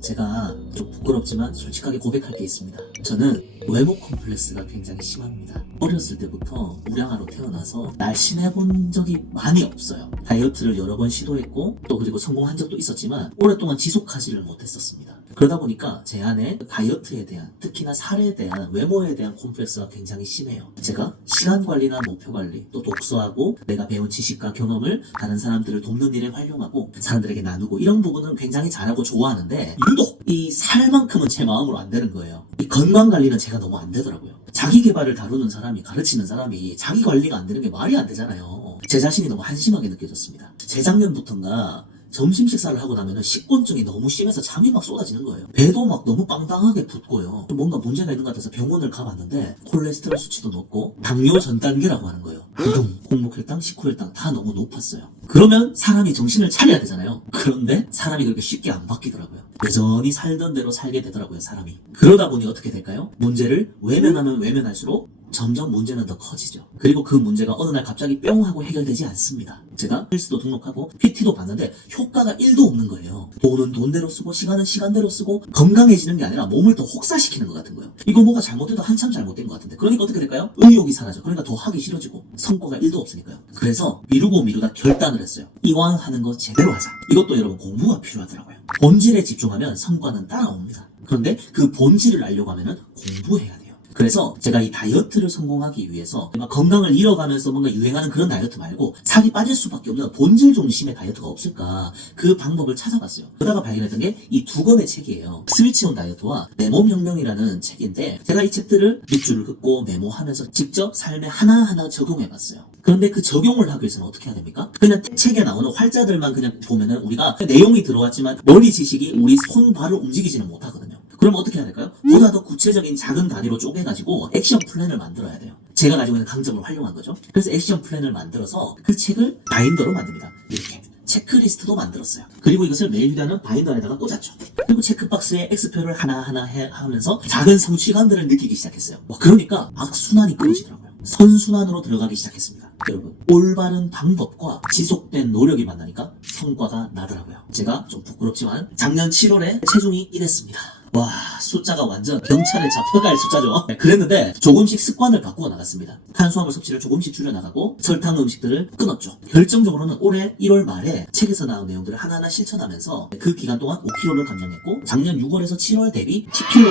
제가 좀 부끄럽지만 솔직하게 고백할 게 있습니다. 저는 외모 컴플렉스가 굉장히 심합니다. 어렸을 때부터 우량아로 태어나서 날씬해 본 적이 많이 없어요. 다이어트를 여러 번 시도했고 또 그리고 성공한 적도 있었지만 오랫동안 지속하지를 못했었습니다. 그러다 보니까 제 안에 다이어트에 대한, 특히나 살에 대한, 외모에 대한 콤플렉스가 굉장히 심해요. 제가 시간 관리나 목표 관리, 또 독서하고 내가 배운 지식과 경험을 다른 사람들을 돕는 일에 활용하고 사람들에게 나누고 이런 부분은 굉장히 잘하고 좋아하는데 유독 이 살만큼은 제 마음으로 안 되는 거예요. 이 건강 관리는 제가 너무 안 되더라고요. 자기 개발을 다루는 사람이, 가르치는 사람이 자기 관리가 안 되는 게 말이 안 되잖아요. 제 자신이 너무 한심하게 느껴졌습니다. 재작년부터인가 점심 식사를 하고 나면은 식곤증이 너무 심해서 잠이 막 쏟아지는 거예요. 배도 막 너무 빵빵하게 붓고요. 뭔가 문제가 있는 것 같아서 병원을 가봤는데 콜레스테롤 수치도 높고 당뇨 전 단계라고 하는 거예요. 부종, 공복혈당, 식후혈당 다 너무 높았어요. 그러면 사람이 정신을 차려야 되잖아요. 그런데 사람이 그렇게 쉽게 안 바뀌더라고요. 여전히 살던 대로 살게 되더라고요, 사람이. 그러다 보니 어떻게 될까요? 문제를 외면하면 외면할수록 점점 문제는 더 커지죠. 그리고 그 문제가 어느 날 갑자기 뿅 하고 해결되지 않습니다. 제가 헬스도 등록하고 PT도 봤는데 효과가 1도 없는 거예요. 돈은 돈대로 쓰고 시간은 시간대로 쓰고 건강해지는 게 아니라 몸을 더 혹사시키는 것 같은 거예요. 이거 뭐가 잘못돼도 한참 잘못된 것 같은데 그러니까 어떻게 될까요? 의욕이 사라져. 그러니까 더 하기 싫어지고 성과가 1도 없으니까요. 그래서 미루고 미루다 결단을 했어요. 이왕 하는 거 제대로 하자. 이것도 여러분 공부가 필요하더라고요. 본질에 집중하면 성과는 따라옵니다. 그런데 그 본질을 알려고 하면은 공부해야 돼요. 그래서 제가 이 다이어트를 성공하기 위해서 건강을 잃어가면서 뭔가 유행하는 그런 다이어트 말고 살이 빠질 수밖에 없는 본질 중심의 다이어트가 없을까 그 방법을 찾아봤어요. 그러다가 발견했던 게 이 두 권의 책이에요. 스위치온 다이어트와 내 몸 혁명이라는 책인데 제가 이 책들을 밑줄을 긋고 메모하면서 직접 삶에 하나하나 적용해봤어요. 그런데 그 적용을 하기 위해서는 어떻게 해야 됩니까? 그냥 책에 나오는 활자들만 그냥 보면은 우리가 내용이 들어왔지만 머리 지식이 우리 손, 발을 움직이지는 못하거든요. 그럼 어떻게 해야 될까요? 보다 더 구체적인 작은 단위로 쪼개가지고 액션 플랜을 만들어야 돼요. 제가 가지고 있는 강점을 활용한 거죠. 그래서 액션 플랜을 만들어서 그 책을 바인더로 만듭니다. 이렇게. 체크리스트도 만들었어요. 그리고 이것을 매일 휴대하는 바인더에다가 꽂았죠. 그리고 체크박스에 X표를 하나하나 하면서 작은 성취감들을 느끼기 시작했어요. 그러니까 악순환이 끊어지더라고요. 선순환으로 들어가기 시작했습니다. 여러분, 올바른 방법과 지속된 노력이 만나니까 성과가 나더라고요. 제가 좀 부끄럽지만 작년 7월에 체중이 이랬습니다. 와, 숫자가 완전 경찰에 잡혀갈 숫자죠. 그랬는데 조금씩 습관을 바꾸어 나갔습니다. 탄수화물 섭취를 조금씩 줄여나가고 설탕 음식들을 끊었죠. 결정적으로는 올해 1월 말에 책에서 나온 내용들을 하나하나 실천하면서 그 기간 동안 5kg를 감량했고 작년 6월에서 7월 대비 10kg을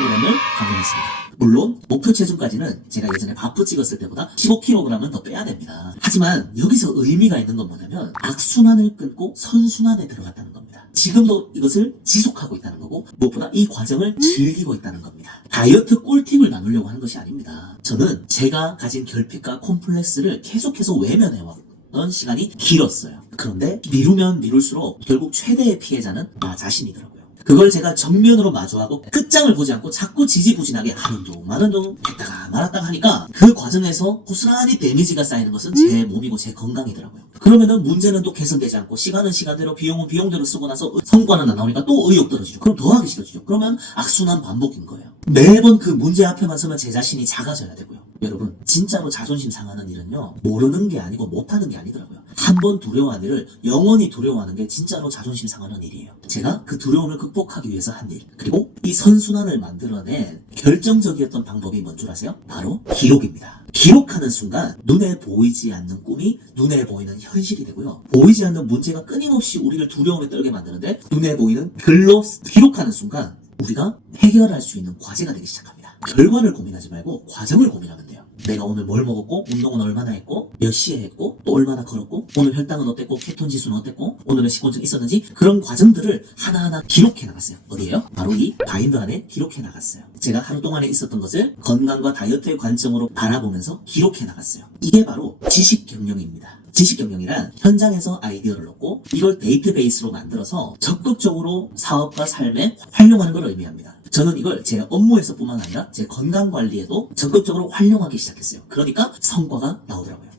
감량했습니다. 물론 목표 체중까지는 제가 예전에 바프 찍었을 때보다 15kg은 더 빼야 됩니다. 하지만 여기서 의미가 있는 건 뭐냐면 악순환을 끊고 선순환에 들어갔다는 겁니다. 지금도 이것을 지속하고 있다는 거고 무엇보다 이 과정을 즐기고 있다는 겁니다. 다이어트 꿀팁을 나누려고 하는 것이 아닙니다. 저는 제가 가진 결핍과 콤플렉스를 계속해서 외면해왔던 시간이 길었어요. 그런데 미루면 미룰수록 결국 최대의 피해자는 나 자신이더라고요. 그걸 제가 정면으로 마주하고 끝장을 보지 않고 자꾸 지지부진하게 하는 둥 마는 둥 했다가 말았다가 하니까 그 과정에서 고스란히 데미지가 쌓이는 것은 제 몸이고 제 건강이더라고요. 그러면은 문제는 또 개선되지 않고 시간은 시간대로 비용은 비용대로 쓰고 나서 성과는 안 나오니까 또 의욕 떨어지죠. 그럼 더 하기 싫어지죠. 그러면 악순환 반복인 거예요. 매번 그 문제 앞에만 서면 제 자신이 작아져야 되고요. 여러분, 진짜로 자존심 상하는 일은요, 모르는 게 아니고 못하는 게 아니더라고요. 한 번 두려워한 일을 영원히 두려워하는 게 진짜로 자존심 상하는 일이에요. 제가 그 두려움을 극복하기 위해서 한 일, 그리고 이 선순환을 만들어낸 결정적이었던 방법이 뭔 줄 아세요? 바로 기록입니다. 기록하는 순간 눈에 보이지 않는 꿈이 눈에 보이는 현실이 되고요. 보이지 않는 문제가 끊임없이 우리를 두려움에 떨게 만드는데 눈에 보이는 글로 기록하는 순간 우리가 해결할 수 있는 과제가 되기 시작합니다. 결과를 고민하지 말고 과정을 고민하면 돼요. 내가 오늘 뭘 먹었고, 운동은 얼마나 했고, 몇 시에 했고, 또 얼마나 걸었고, 오늘 혈당은 어땠고, 케톤 지수는 어땠고, 오늘은 식곤증 있었는지 그런 과정들을 하나하나 기록해 나갔어요. 어디에요? 바로 이 바인더 안에 기록해 나갔어요. 제가 하루 동안에 있었던 것을 건강과 다이어트의 관점으로 바라보면서 기록해 나갔어요. 이게 바로 지식 경영입니다. 지식 경영이란 현장에서 아이디어를 얻고 이걸 데이터베이스로 만들어서 적극적으로 사업과 삶에 활용하는 걸 의미합니다. 저는 이걸 제 업무에서뿐만 아니라 제 건강 관리에도 적극적으로 활용하기 시작했어요. 그러니까 성과가 나오더라고요.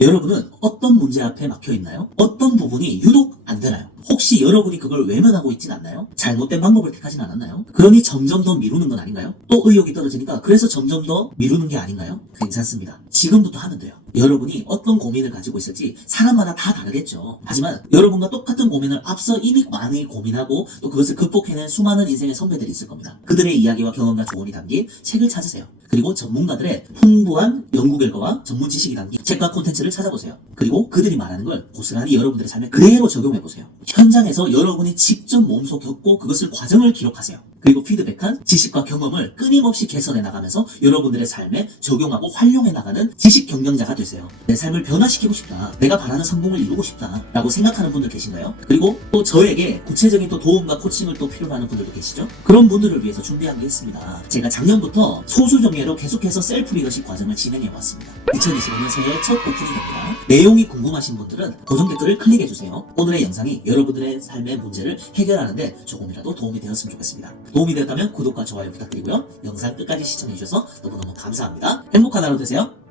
여러분은 어떤 문제 앞에 막혀 있나요? 어떤 부분이 유독 안 되나요? 혹시 여러분이 그걸 외면하고 있진 않나요? 잘못된 방법을 택하진 않았나요? 그러니 점점 더 미루는 건 아닌가요? 또 의욕이 떨어지니까 그래서 점점 더 미루는 게 아닌가요? 괜찮습니다. 지금부터 하면 돼요. 여러분이 어떤 고민을 가지고 있을지 사람마다 다 다르겠죠. 하지만 여러분과 똑같은 고민을 앞서 이미 많이 고민하고 또 그것을 극복해낸 수많은 인생의 선배들이 있을 겁니다. 그들의 이야기와 경험과 조언이 담긴 책을 찾으세요. 그리고 전문가들의 풍부한 연구 결과와 전문 지식이 담긴 책과 콘텐츠를 찾아보세요. 그리고 그들이 말하는 걸 고스란히 여러분들의 삶에 그대로 적용해보세요. 현장에서 여러분이 직접 몸소 겪고 그것을 과정을 기록하세요. 그리고 피드백한 지식과 경험을 끊임없이 개선해 나가면서 여러분들의 삶에 적용하고 활용해 나가는 지식 경영자가 되세요. 내 삶을 변화시키고 싶다. 내가 바라는 성공을 이루고 싶다. 라고 생각하는 분들 계신가요? 그리고 또 저에게 구체적인 또 도움과 코칭을 또 필요로 하는 분들도 계시죠? 그런 분들을 위해서 준비한 게 있습니다. 제가 작년부터 소수정예로 계속해서 셀프 리더십 과정을 진행해 왔습니다. 2025년 새해 첫 오픈이 됩니다. 내용이 궁금하신 분들은 고정 댓글을 클릭해주세요. 오늘의 영상이 여러분들의 삶의 문제를 해결하는데 조금이라도 도움이 되었으면 좋겠습니다. 도움이 되었다면 구독과 좋아요 부탁드리고요. 영상 끝까지 시청해주셔서 너무너무 감사합니다. 행복한 하루 되세요.